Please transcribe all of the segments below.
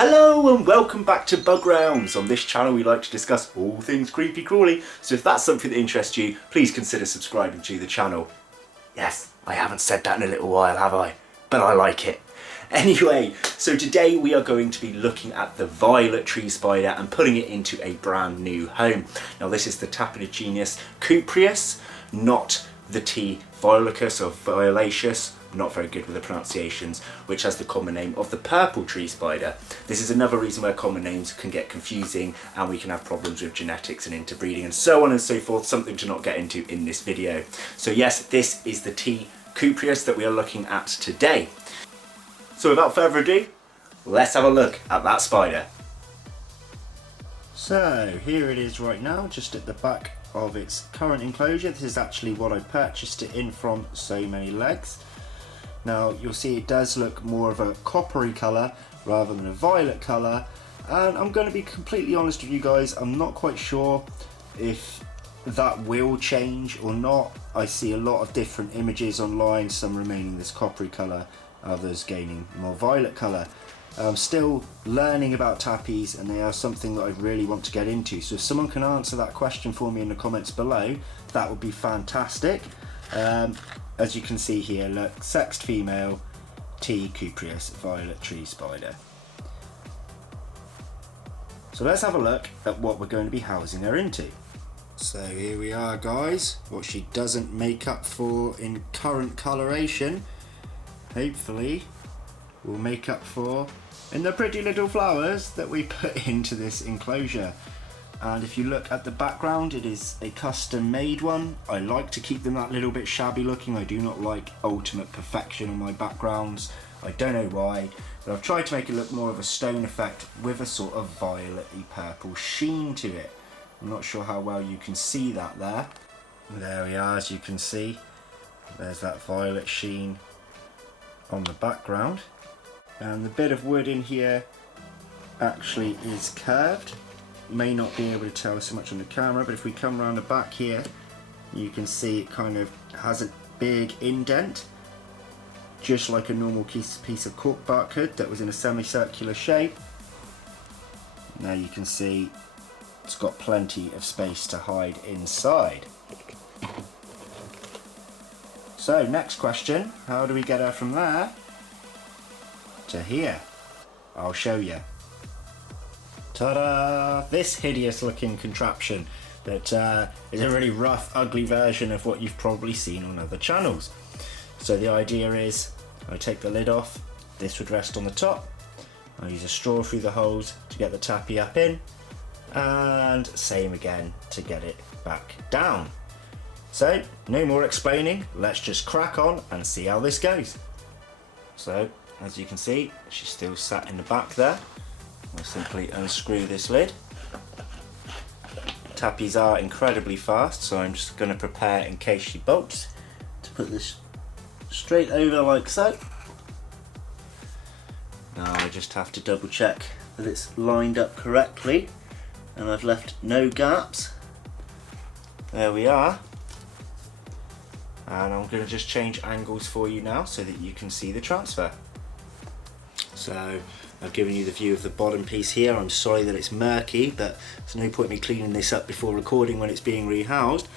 Hello and welcome back to Bug Realms. On this channel we like to discuss all things creepy crawly, so if that's something that interests you, please consider subscribing to the channel. Yes, I haven't said that in a little while, have I? But I like it. Anyway, so today we are going to be looking at the violet tree spider and putting it into a brand new home. Now this is the Tapinauchenius cupreus, not the T. violicus or violaceus. Not very good with the pronunciations, which has the common name of the purple tree spider. This is another reason where common names can get confusing and we can have problems with genetics and interbreeding and so on and so forth, something to not get into in this video. So yes, this is the T. cupreus that we are looking at today. So without further ado, let's have a look at that spider. So here it is right now, just at the back of its current enclosure. This is actually what I purchased it in from So Many Legs. Now you'll see it does look more of a coppery colour rather than a violet colour, and I'm going to be completely honest with you guys, I'm not quite sure if that will change or not. I see a lot of different images online, some remaining this coppery colour, others gaining more violet colour. I'm still learning about tappies and they are something that I really want to get into, so if someone can answer that question for me in the comments below, that would be fantastic. As you can see here, look, sexed female, T. cupreus, violet tree spider. So let's have a look at what we're going to be housing her into. So here we are guys, what she doesn't make up for in current coloration, hopefully will make up for in the pretty little flowers that we put into this enclosure. And if you look at the background, it is a custom made one. I like to keep them that little bit shabby looking. I do not like ultimate perfection on my backgrounds. I don't know why, but I've tried to make it look more of a stone effect with a sort of violet-y purple sheen to it. I'm not sure how well you can see that there. There we are, as you can see. There's that violet sheen on the background. And the bit of wood in here actually is curved. May not be able to tell so much on the camera, but if we come around the back here, you can see it kind of has a big indent, just like a normal piece of cork bark could that was in a semicircular shape. Now you can see it's got plenty of space to hide inside. So next question, how do we get her from there to here? I'll show you. Ta-da! This hideous looking contraption that is a really rough, ugly version of what you've probably seen on other channels. So the idea is, I take the lid off, this would rest on the top, I use a straw through the holes to get the tappy up in, and same again to get it back down. So, no more explaining, let's just crack on and see how this goes. So, as you can see, she's still sat in the back there. I'll simply unscrew this lid. Tappies are incredibly fast, so I'm just going to prepare in case she bolts to put this straight over like so. Now I just have to double check that it's lined up correctly and I've left no gaps. There we are. And I'm going to just change angles for you now so that you can see the transfer. So I've given you the view of the bottom piece here. I'm sorry that it's murky, but there's no point me cleaning this up before recording when it's being rehoused.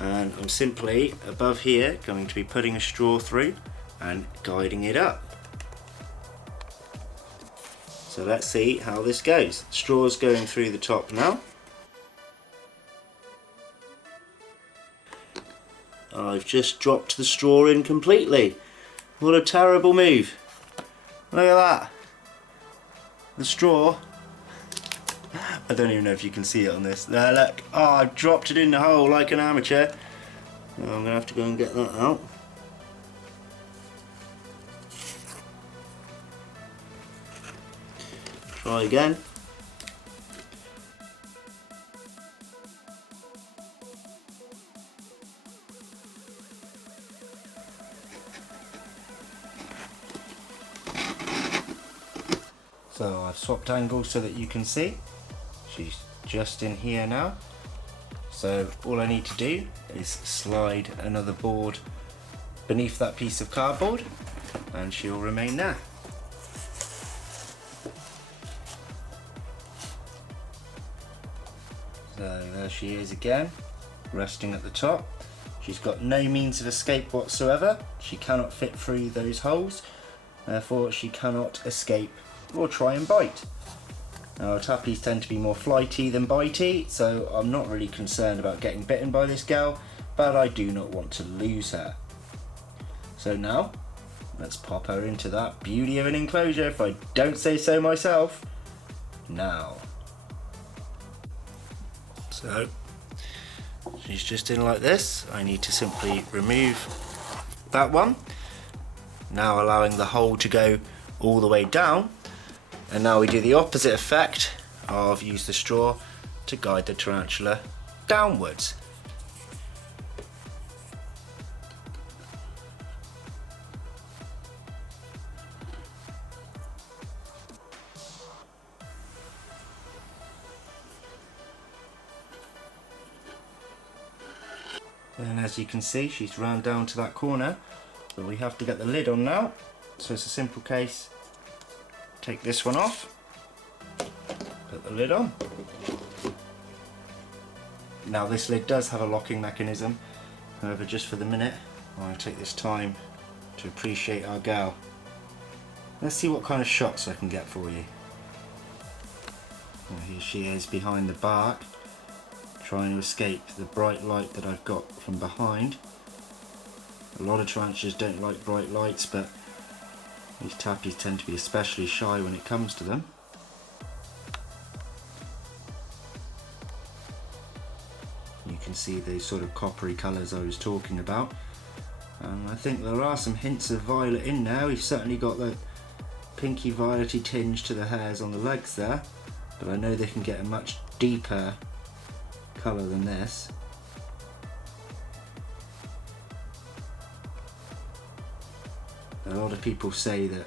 And I'm simply above here going to be putting a straw through and guiding it up. So let's see how this goes. Straw's going through the top now. I've just dropped the straw in completely. What a terrible move. Look at that. The straw, I don't even know if you can see it on this. There, look. Oh, I've dropped it in the hole like an amateur. Now I'm going to have to go and get that out. Try again. So I've swapped angles so that you can see. She's just in here now. So all I need to do is slide another board beneath that piece of cardboard and she'll remain there. So there she is again, resting at the top. She's got no means of escape whatsoever. She cannot fit through those holes, therefore she cannot escape or try and bite. Now tappies tend to be more flighty than bitey, so I'm not really concerned about getting bitten by this gal, but I do not want to lose her. So now, let's pop her into that beauty of an enclosure, if I don't say so myself. Now. So, she's just in like this. I need to simply remove that one. Now allowing the hole to go all the way down. And now we do the opposite effect of use the straw to guide the tarantula downwards. And as you can see, she's run down to that corner, but we have to get the lid on now. So it's a simple case. Take this one off, put the lid on. Now this lid does have a locking mechanism, however just for the minute I want to take this time to appreciate our gal. Let's see what kind of shots I can get for you. Well, here she is behind the bark, trying to escape the bright light that I've got from behind. A lot of tarantulas don't like bright lights, but these tappies tend to be especially shy when it comes to them. You can see those sort of coppery colours I was talking about. And I think there are some hints of violet in there. We've certainly got the pinky violety tinge to the hairs on the legs there, but I know they can get a much deeper colour than this. A lot of people say that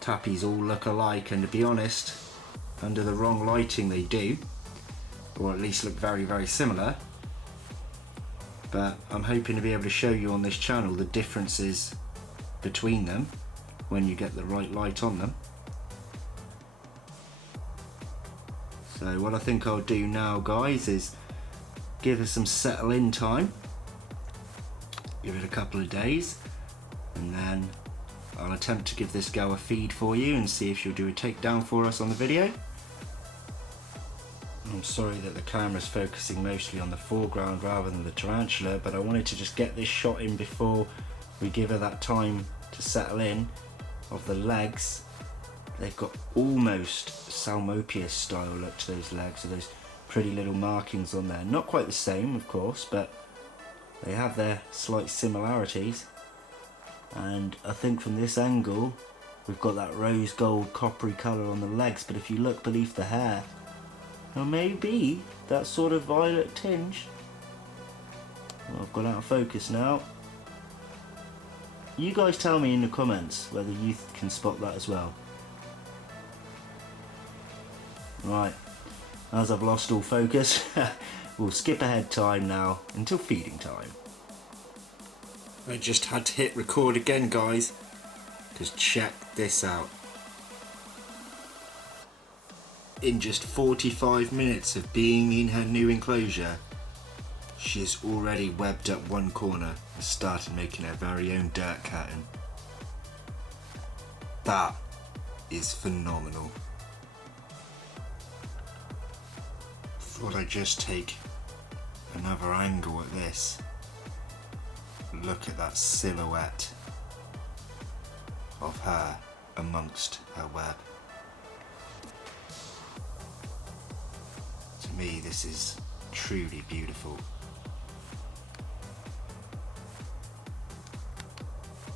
tappies all look alike, and to be honest, under the wrong lighting they do, or at least look very, very similar. But I'm hoping to be able to show you on this channel the differences between them when you get the right light on them. So what I think I'll do now, guys, is give her some settle in time, give it a couple of days, and then I'll attempt to give this gal a feed for you and see if she'll do a takedown for us on the video. I'm sorry that the camera's focusing mostly on the foreground rather than the tarantula, but I wanted to just get this shot in before we give her that time to settle in of the legs. They've got almost Salmopius style look to those legs, so those pretty little markings on there. Not quite the same, of course, but they have their slight similarities. And I think from this angle, we've got that rose gold coppery colour on the legs, but if you look beneath the hair, there may be that sort of violet tinge. Well, I've got out of focus now. You guys tell me in the comments whether you can spot that as well. Right, as I've lost all focus, we'll skip ahead time now until feeding time. I just had to hit record again, guys, because check this out. In just 45 minutes of being in her new enclosure, she has already webbed up one corner and started making her very own dirt curtain. That is phenomenal. Thought I'd just take another angle at this. Look at that silhouette of her amongst her web. To me, this is truly beautiful.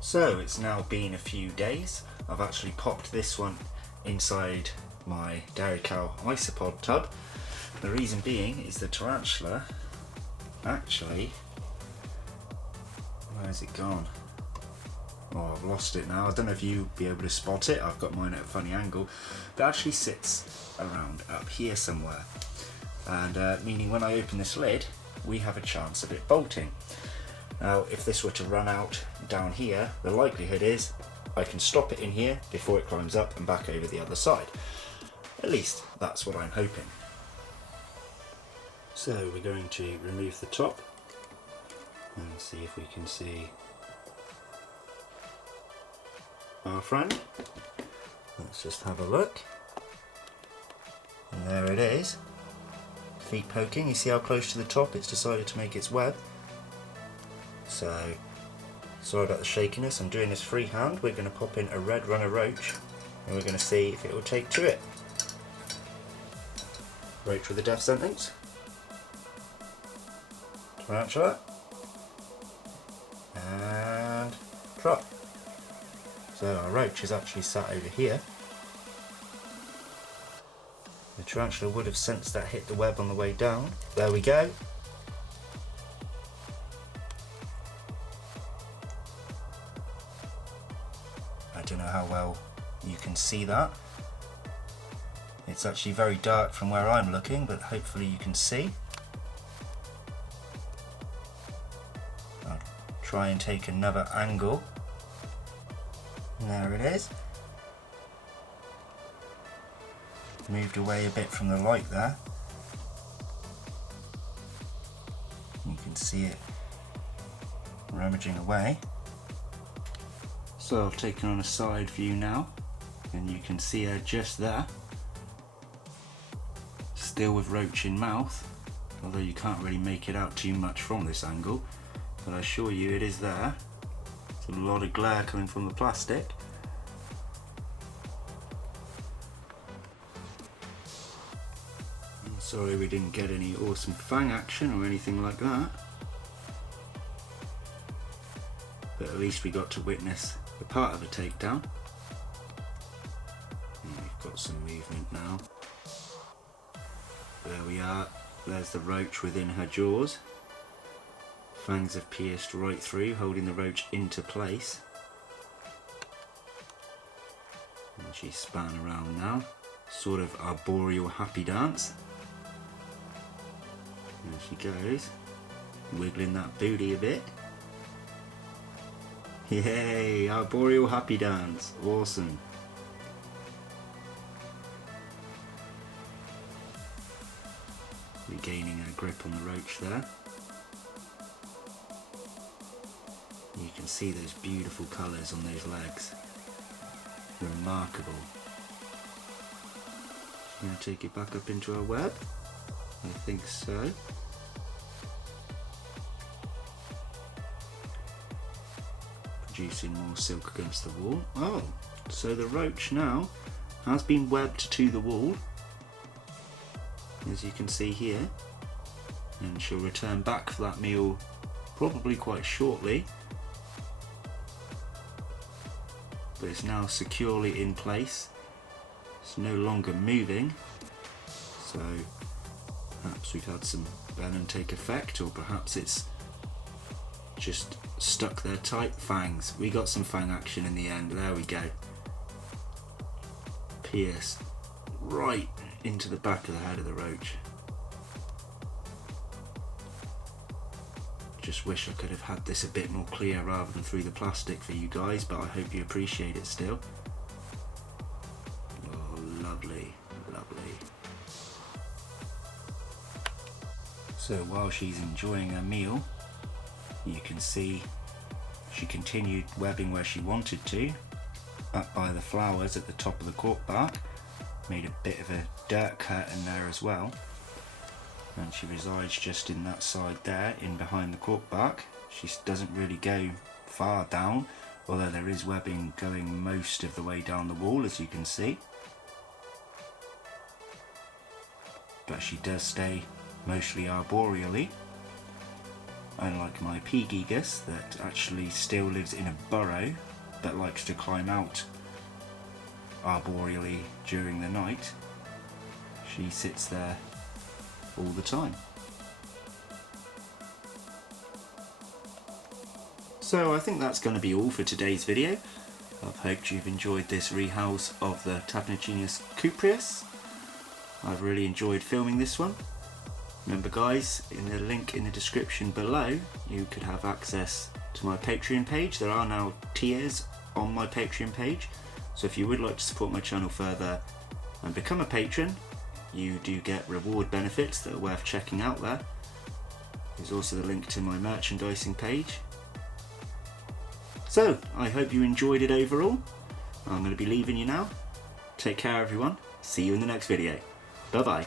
So it's now been a few days. I've actually popped this one inside my dairy cow isopod tub. The reason being is the tarantula actually, where's it gone? Oh, I've lost it now. I don't know if you'll be able to spot it. I've got mine at a funny angle. But it actually sits around up here somewhere. And meaning when I open this lid, we have a chance of it bolting. Now, if this were to run out down here, the likelihood is I can stop it in here before it climbs up and back over the other side. At least that's what I'm hoping. So we're going to remove the top and see if we can see our friend. Let's just have a look. And there it is. Feet poking. You see how close to the top it's decided to make its web. So, sorry about the shakiness. I'm doing this freehand. We're going to pop in a red runner roach and we're going to see if it will take to it. Roach with a death sentence. Tarantula. And drop. So our roach is actually sat over here. The tarantula would have sensed that hit the web on the way down. There we go. I don't know how well you can see that. It's actually very dark from where I'm looking, but hopefully you can see. I'll try and take another angle. And there it is. Moved away a bit from the light there. You can see it rummaging away. So I've taken on a side view now, and you can see her just there. Still with roach in mouth, although you can't really make it out too much from this angle, but I assure you it is there. There's a lot of glare coming from the plastic. Sorry we didn't get any awesome fang action or anything like that, but at least we got to witness a part of a takedown. And we've got some movement now. There we are, there's the roach within her jaws. Fangs have pierced right through, holding the roach into place. And she's span around now, sort of arboreal happy dance. There she goes, wiggling that booty a bit. Yay, arboreal happy dance, awesome. Regaining her grip on the roach there. You can see those beautiful colours on those legs. Remarkable. I'm going to take it back up into our web. I think so. Producing more silk against the wall. Oh, so the roach now has been webbed to the wall, as you can see here, and she'll return back for that meal probably quite shortly, but it's now securely in place. It's no longer moving, so perhaps we've had some venom take effect, or perhaps it's just stuck there tight. Fangs. We got some fang action in the end. There we go. Pierced right into the back of the head of the roach. Just wish I could have had this a bit more clear rather than through the plastic for you guys, but I hope you appreciate it still. Oh, lovely, lovely. So while she's enjoying her meal, you can see she continued webbing where she wanted to, up by the flowers at the top of the cork bark. Made a bit of a dirt curtain there as well, and she resides just in that side there, in behind the cork bark. She doesn't really go far down, although there is webbing going most of the way down the wall, as you can see. But she does stay mostly arboreally, unlike my pea gigas that actually still lives in a burrow but likes to climb out arboreally during the night. She sits there all the time. So I think that's going to be all for today's video. I've hoped you've enjoyed this rehouse of the Tapinauchenius cupreus. I've really enjoyed filming this one. Remember guys, in the link in the description below, you could have access to my Patreon page. There are now tiers on my Patreon page, so if you would like to support my channel further and become a patron, you do get reward benefits that are worth checking out there. There's also the link to my merchandising page. So, I hope you enjoyed it overall. I'm going to be leaving you now. Take care everyone. See you in the next video. Bye bye.